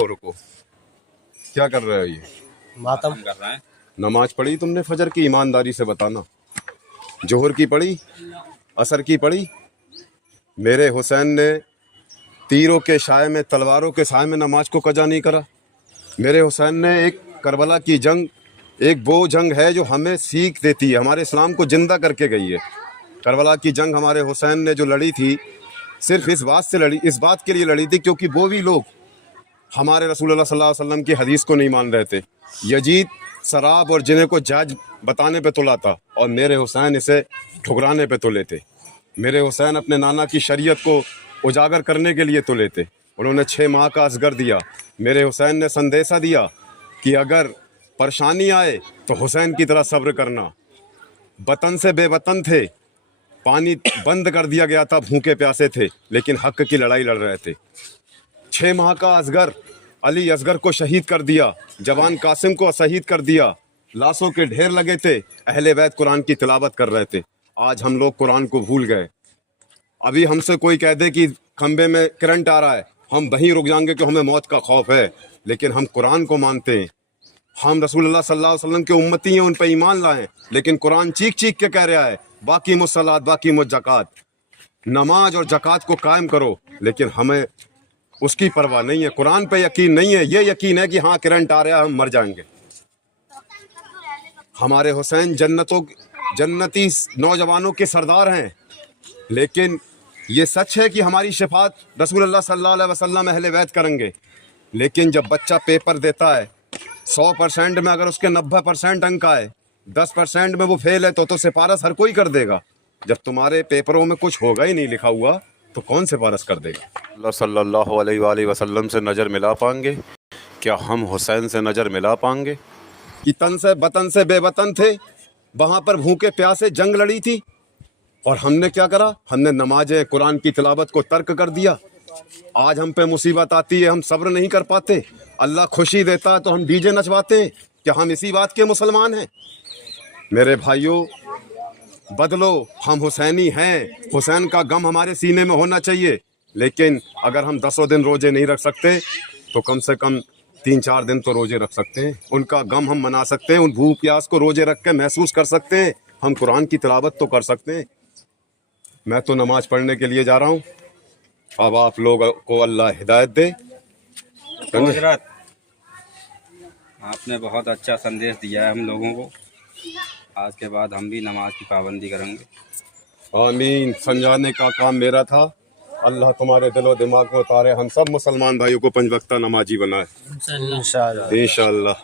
रुको, क्या कर रहे हो? ये मातम कर रहा है। नमाज पढ़ी तुमने फजर की? ईमानदारी से बताना। जोहर की पढ़ी? असर की पढ़ी? मेरे हुसैन ने तीरों के साए में, तलवारों के साए में नमाज को कजा नहीं करा। मेरे हुसैन ने एक करबला की जंग, एक वो जंग है जो हमें सीख देती है, हमारे इस्लाम को जिंदा करके गई है। करबला की जंग हमारे हुसैन ने जो लड़ी थी, सिर्फ इस बात से लड़ी, इस बात के लिए लड़ी थी क्योंकि वो भी लोग हमारे रसूलुल्लाह सल्लल्लाहु अलैहि वसल्लम की हदीस को नहीं मान रहे थे। यजीद शराब और जिन्हें को जायज बताने पे तुला था और मेरे हुसैन इसे ठुकराने पे तुले थे। मेरे हुसैन अपने नाना की शरीयत को उजागर करने के लिए तुले थे। उन्होंने 6 माह का असगर दिया। मेरे हुसैन ने संदेशा दिया कि अगर परेशानी आए तो हुसैन की तरह सब्र करना। वतन से बेवतन थे, पानी बंद कर दिया गया था, भूखे प्यासे थे, लेकिन हक की लड़ाई लड़ रहे थे। 6 माह का असगर, अली असगर को शहीद कर दिया, जवान कासिम को शहीद कर दिया, लाशों के ढेर लगे थे, अहले बैत कुरान की तिलावत कर रहे थे। आज हम लोग कुरान को भूल गए। अभी हमसे कोई कह दे कि खंबे में करंट आ रहा है, हम वहीं रुक जाएंगे कि हमें मौत का खौफ है, लेकिन हम कुरान को मानते हैं। हम रसूलुल्लाह सल्लल्लाहु अलैहि वसल्लम के उम्मती हैं, उन पर ईमान लाएं, लेकिन कुरान चीख चीख के कह रहा है बाकी मुस्सलात बाकी मुज्जकात, नमाज और जक़ात को कायम करो, लेकिन हमें उसकी परवाह नहीं है। कुरान पे यकीन नहीं है, ये यकीन है कि हाँ करंट आ रहा है, हम मर जाएंगे। हमारे हुसैन जन्नती नौजवानों के सरदार हैं, लेकिन ये सच है कि हमारी शिफात रसूलुल्लाह सल्लल्लाहु अलैहि वसल्लम अहले बैत करेंगे। लेकिन जब बच्चा पेपर देता है 100% में अगर उसके 90% अंक आए, 10% में वो फेल है तो सिफारिश हर कोई कर देगा। जब तुम्हारे पेपरों में कुछ होगा ही नहीं लिखा हुआ तो कौन सिफारिश कर देगा? अल्लाह सल्लल्लाहु अलैहि वसल्लम से नज़र मिला पाएंगे? क्या हम हुसैन से नज़र मिला पाएंगे? कि तन से वतन से बेवतन थे, वहाँ पर भूखे प्यासे जंग लड़ी थी, और हमने क्या करा? हमने नमाज़ें कुरान की तिलावत को तर्क कर दिया। आज हम पे मुसीबत आती है, हम सब्र नहीं कर पाते। अल्लाह खुशी देता है तो हम डीजे नचवाते हैं। क्या हम इसी बात के मुसलमान हैं? मेरे भाइयों, बदलो, हम हुसैनी हैं। हुसैन का गम हमारे सीने में होना चाहिए, लेकिन अगर हम 10 दिन रोजे नहीं रख सकते तो कम से कम 3-4 दिन तो रोजे रख सकते हैं। उनका गम हम मना सकते हैं, उन भूख प्यास को रोजे रख के महसूस कर सकते हैं। हम कुरान की तिलावत तो कर सकते हैं। मैं तो नमाज पढ़ने के लिए जा रहा हूँ, अब आप लोगों को अल्लाह हिदायत दे। हजरत, आपने बहुत अच्छा संदेश दिया है हम लोगों को। आज के बाद हम भी नमाज की पाबंदी करेंगे। आमीन। समझाने का काम मेरा था। अल्लाह तुम्हारे दिलो दिमाग में उतारे, हम सब मुसलमान भाइयों को 5 वक्ता नमाजी बनाए इंशाअल्लाह।